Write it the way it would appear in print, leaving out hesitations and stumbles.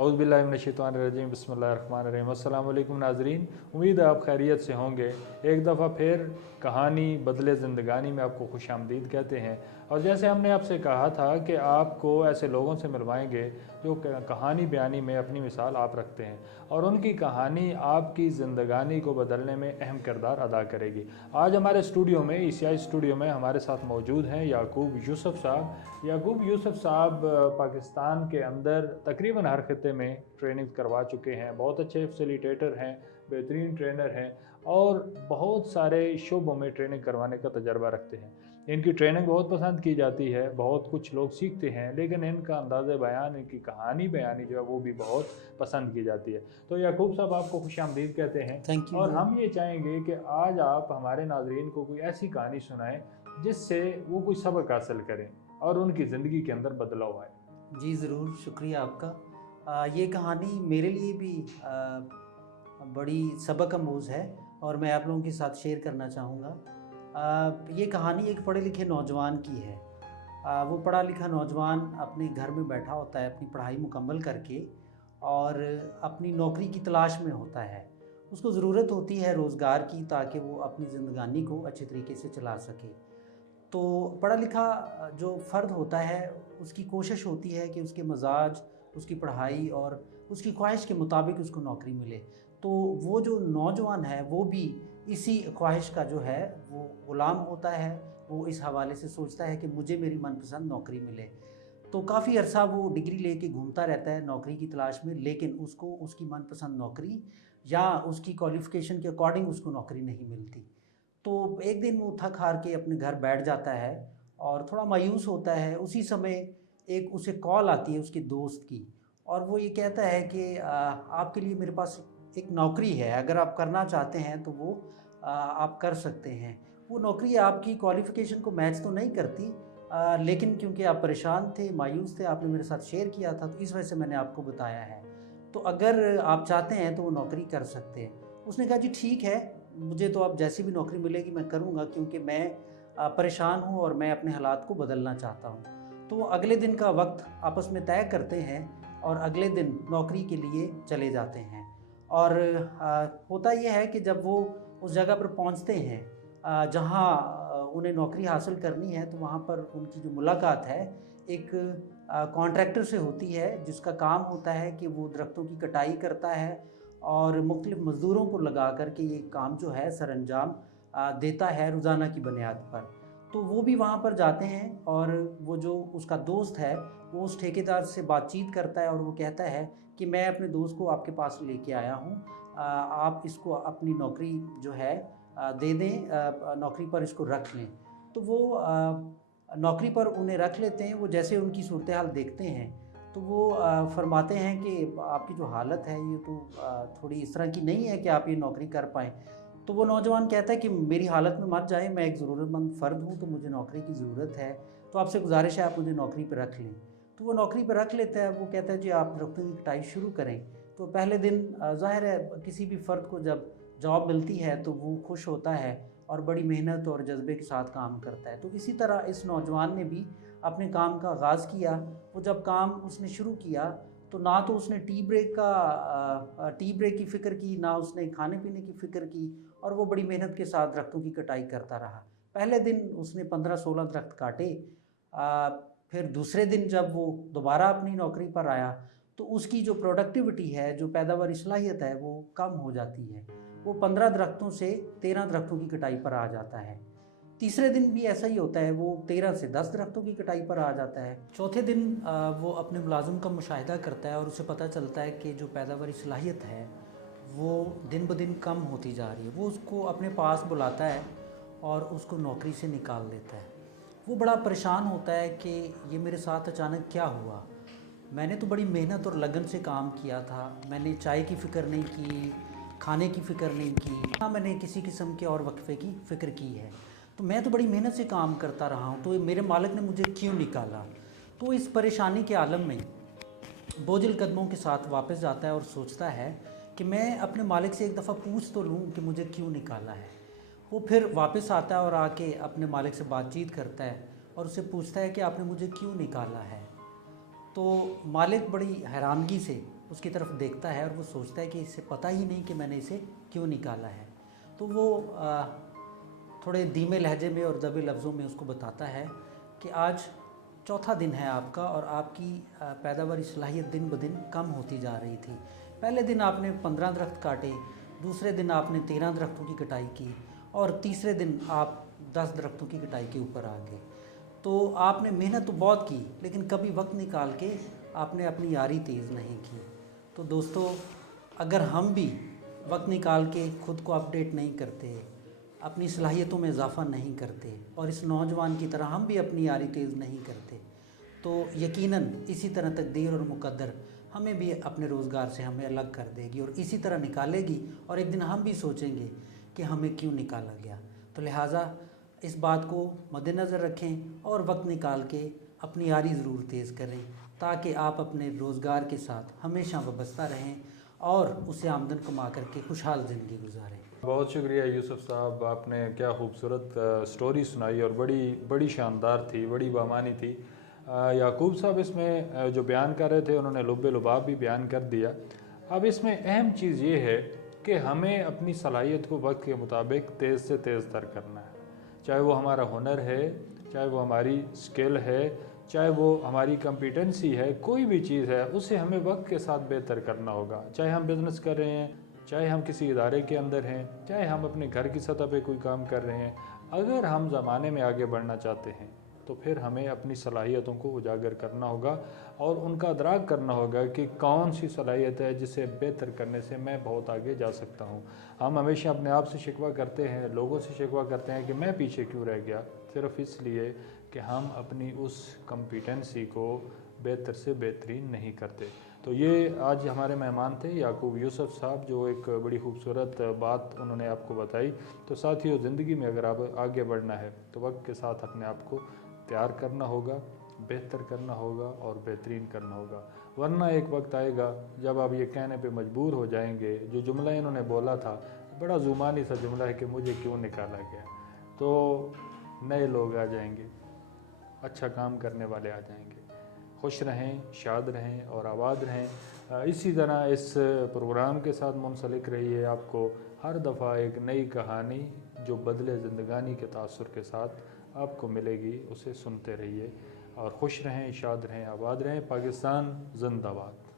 औज़ुबिल्लाहिमिनश्शैतानिर्रजीम बिस्मिल्लाहिर्रहमानिर्रहीम। अस्सलाम वालेकुम नाज़रीन, उम्मीद है आप खैरियत से होंगे। एक दफ़ा फिर कहानी बदले ज़िंदगानी में आपको खुशामदीद कहते हैं। और जैसे हमने आपसे कहा था कि आपको ऐसे लोगों से मिलवाएंगे जो कहानी बयानी में अपनी मिसाल आप रखते हैं और उनकी कहानी आपकी ज़िंदगानी को बदलने में अहम किरदार अदा करेगी। आज हमारे स्टूडियो में, ECI स्टूडियो में हमारे साथ मौजूद हैं याकूब यूसुफ साहब। याकूब यूसुफ साहब पाकिस्तान के अंदर तकरीबन हर खत्ते में ट्रेनिंग करवा चुके हैं, बहुत अच्छे फैसिलिटेटर हैं, बेहतरीन ट्रेनर हैं और बहुत सारे शोबों में ट्रेनिंग करवाने का तजर्बा रखते हैं। इनकी ट्रेनिंग बहुत पसंद की जाती है, बहुत कुछ लोग सीखते हैं, लेकिन इनका अंदाज़ बयान, इनकी कहानी बयानी जो है वो भी बहुत पसंद की जाती है। तो याकूब साहब आपको खुशामदीद कहते हैं। थैंक यू और सर। हम ये चाहेंगे कि आज आप हमारे नाज़रीन को कोई ऐसी कहानी सुनाएं जिससे वो कोई सबक हासिल करें और उनकी ज़िंदगी के अंदर बदलाव आए। जी ज़रूर, शुक्रिया आपका। ये कहानी मेरे लिए भी बड़ी सबक आमूज़ है और मैं आप लोगों के साथ शेयर करना चाहूँगा। ये कहानी एक पढ़े लिखे नौजवान की है। वो पढ़ा लिखा नौजवान अपने घर में बैठा होता है अपनी पढ़ाई मुकम्मल करके और अपनी नौकरी की तलाश में होता है। उसको ज़रूरत होती है रोज़गार की ताकि वो अपनी ज़िंदगानी को अच्छे तरीके से चला सके। तो पढ़ा लिखा जो फ़र्द होता है उसकी कोशिश होती है कि उसके मजाज, उसकी पढ़ाई और उसकी ख्वाहिश के मुताबिक उसको नौकरी मिले। तो वो जो नौजवान है वो भी इसी ख्वाहिश का जो है वो ग़ुलाम होता है। वो इस हवाले से सोचता है कि मुझे मेरी मनपसंद नौकरी मिले। तो काफ़ी अरसा वो डिग्री लेके घूमता रहता है नौकरी की तलाश में, लेकिन उसको उसकी मनपसंद नौकरी या उसकी क्वालिफ़िकेशन के अकॉर्डिंग उसको नौकरी नहीं मिलती। तो एक दिन वो थक हार के अपने घर बैठ जाता है और थोड़ा मायूस होता है। उसी समय एक उसे कॉल आती है उसके दोस्त की और वो ये कहता है कि आपके लिए मेरे पास एक नौकरी है, अगर आप करना चाहते हैं तो वो आप कर सकते हैं। वो नौकरी आपकी क्वालिफ़िकेशन को मैच तो नहीं करती, लेकिन क्योंकि आप परेशान थे, मायूस थे, आपने मेरे साथ शेयर किया था, तो इस वजह से मैंने आपको बताया है। तो अगर आप चाहते हैं तो वो नौकरी कर सकते हैं। उसने कहा जी ठीक है, मुझे तो अब जैसी भी नौकरी मिलेगी मैं करूँगा, क्योंकि मैं परेशान हूँ और मैं अपने हालात को बदलना चाहता हूँ। तो वो अगले दिन का वक्त आपस में तय करते हैं और अगले दिन नौकरी के लिए चले जाते हैं। और होता यह है कि जब वो उस जगह पर पहुँचते हैं जहाँ उन्हें नौकरी हासिल करनी है, तो वहाँ पर उनकी जो मुलाकात है एक कॉन्ट्रैक्टर से होती है, जिसका काम होता है कि वो दरख्तों की कटाई करता है और मुख्तलिफ मज़दूरों को लगा कर के ये काम जो है सर अंजाम देता है रोज़ाना की बुनियाद पर। तो वो भी वहाँ पर जाते हैं और वो जो उसका दोस्त है वो उस ठेकेदार से बातचीत करता है और वो कहता है कि मैं अपने दोस्त को आपके पास लेके आया हूँ, आप इसको अपनी नौकरी जो है दे दें, नौकरी पर इसको रख लें। तो वो नौकरी पर उन्हें रख लेते हैं। वो जैसे उनकी सूरत हाल देखते हैं तो वो फरमाते हैं कि आपकी जो हालत है ये तो थोड़ी इस तरह की नहीं है कि आप ये नौकरी कर पाएँ। तो वो नौजवान कहता है कि मेरी हालत में मत जाएँ, मैं एक ज़रूरतमंद फ़र्द हूँ, तो मुझे नौकरी की ज़रूरत है, तो आपसे गुज़ारिश है आप मुझे नौकरी पर रख लें। तो वो नौकरी पर रख लेता है। वो कहता है जी आप दरख्तों की कटाई शुरू करें। तो पहले दिन ज़ाहिर है किसी भी फ़र्द को जब जॉब मिलती है तो वो खुश होता है और बड़ी मेहनत और जज्बे के साथ काम करता है। तो इसी तरह इस नौजवान ने भी अपने काम का आगाज़ किया। वो जब काम उसने शुरू किया तो ना तो उसने टी ब्रेक की फ़िक्र की, ना उसने खाने पीने की फ़िक्र की और वो बड़ी मेहनत के साथ दरख्तों की कटाई करता रहा। पहले दिन उसने 15-16 दरख्त काटे। फिर दूसरे दिन जब वो दोबारा अपनी नौकरी पर आया तो उसकी जो प्रोडक्टिविटी है, जो पैदावारी सलाहियत है, वो कम हो जाती है। वो 15 दरख्तों से 13 दरख्तों की कटाई पर आ जाता है। तीसरे दिन भी ऐसा ही होता है, वो 13 से 10 दरख्तों की कटाई पर आ जाता है। चौथे दिन वो अपने मुलाजिम का मुशाहिदा करता है और उसे पता चलता है कि जो पैदावारी सलाहियत है वो दिन ब दिन कम होती जा रही है। वो उसको अपने पास बुलाता है और उसको नौकरी से निकाल देता है। वो बड़ा परेशान होता है कि ये मेरे साथ अचानक क्या हुआ। मैंने तो बड़ी मेहनत और लगन से काम किया था, मैंने चाय की फ़िक्र नहीं की, खाने की फ़िक्र नहीं की, हाँ मैंने किसी किस्म के और वक्फे की फ़िक्र की है। तो मैं तो बड़ी मेहनत से काम करता रहा हूँ, तो मेरे मालिक ने मुझे क्यों निकाला। तो इस परेशानी के आलम में बोझिल कदमों के साथ वापस जाता है और सोचता है कि मैं अपने मालिक से एक दफ़ा पूछ तो लूँ कि मुझे क्यों निकाला है। वो फिर वापस आता है और आके अपने मालिक से बातचीत करता है और उससे पूछता है कि आपने मुझे क्यों निकाला है। तो मालिक बड़ी हैरानगी से اس کی طرف دیکھتا ہے اور وہ سوچتا ہے کہ اسے پتہ ہی نہیں کہ میں نے اسے کیوں نکالا ہے. تو وہ تھوڑے دھیمے لہجے میں اور دبے لفظوں میں اس کو بتاتا ہے کہ آج چوتھا دن ہے آپ کا اور آپ کی پیداواری صلاحیت دن بدن کم ہوتی جا رہی تھی. پہلے دن آپ نے 15 درخت کاٹے، دوسرے دن آپ نے 13 درختوں کی کٹائی کی اور تیسرے دن آپ 10 درختوں کی کٹائی کے اوپر آ گئے. تو آپ نے محنت تو بہت کی لیکن کبھی وقت نکال کے آپ نے اپنی یاری تیز نہیں کی. تو دوستو، اگر ہم بھی وقت نکال کے خود کو اپڈیٹ نہیں کرتے، اپنی صلاحیتوں میں اضافہ نہیں کرتے اور اس نوجوان کی طرح ہم بھی اپنی یاری تیز نہیں کرتے، تو یقیناً اسی طرح تقدیر اور مقدر ہمیں بھی اپنے روزگار سے ہمیں الگ کر دے گی اور اسی طرح نکالے گی، اور ایک دن ہم بھی سوچیں گے کہ ہمیں کیوں نکالا گیا. تو لہٰذا اس بات کو مد نظر رکھیں اور وقت نکال کے اپنی یاری ضرور تیز کریں تاکہ آپ اپنے روزگار کے ساتھ ہمیشہ وابستہ رہیں اور اسے آمدن کما کر کے خوشحال زندگی گزاریں. بہت شکریہ یوسف صاحب، آپ نے کیا خوبصورت سٹوری سنائی اور بڑی شاندار تھی، بڑی بامانی تھی. یعقوب صاحب اس میں جو بیان کر رہے تھے انہوں نے لب لباب بھی بیان کر دیا. اب اس میں اہم چیز یہ ہے کہ ہمیں اپنی صلاحیت کو وقت کے مطابق تیز سے تیز تر کرنا ہے، چاہے وہ ہمارا ہنر ہے، چاہے وہ ہماری سکل ہے، چاہے وہ ہماری کمپیٹنسی ہے، کوئی بھی چیز ہے اسے ہمیں وقت کے ساتھ بہتر کرنا ہوگا. چاہے ہم بزنس کر رہے ہیں، چاہے ہم کسی ادارے کے اندر ہیں، چاہے ہم اپنے گھر کی سطح پہ کوئی کام کر رہے ہیں، اگر ہم زمانے میں آگے بڑھنا چاہتے ہیں تو پھر ہمیں اپنی صلاحیتوں کو اجاگر کرنا ہوگا اور ان کا ادراک کرنا ہوگا کہ کون سی صلاحیت ہے جسے بہتر کرنے سے میں بہت آگے جا سکتا ہوں. ہم ہمیشہ اپنے آپ سے شکوہ کرتے ہیں، لوگوں سے شکوہ کرتے ہیں کہ میں پیچھے کیوں رہ گیا، صرف اس لیے کہ ہم اپنی اس کمپیٹنسی کو بہتر سے بہترین نہیں کرتے. تو یہ آج ہمارے مہمان تھے یعقوب یوسف صاحب، جو ایک بڑی خوبصورت بات انہوں نے آپ کو بتائی. تو ساتھیوں، زندگی میں اگر آپ آگے بڑھنا ہے تو وقت کے ساتھ اپنے آپ کو تیار کرنا ہوگا، بہتر کرنا ہوگا اور بہترین کرنا ہوگا، ورنہ ایک وقت آئے گا جب آپ یہ کہنے پہ مجبور ہو جائیں گے جو جملہ انہوں نے بولا تھا، بڑا زمانی سا جملہ ہے کہ مجھے کیوں نکالا گیا. تو نئے لوگ آ جائیں گے، اچھا کام کرنے والے آ جائیں گے. خوش رہیں، شاد رہیں اور آباد رہیں. اسی طرح اس پروگرام کے ساتھ منسلک رہیے. آپ کو ہر دفعہ ایک نئی کہانی جو بدلے زندگانی کے تاثر کے ساتھ آپ کو ملے گی، اسے سنتے رہیے اور خوش رہیں، شاد رہیں، آباد رہیں. پاکستان زندہ باد.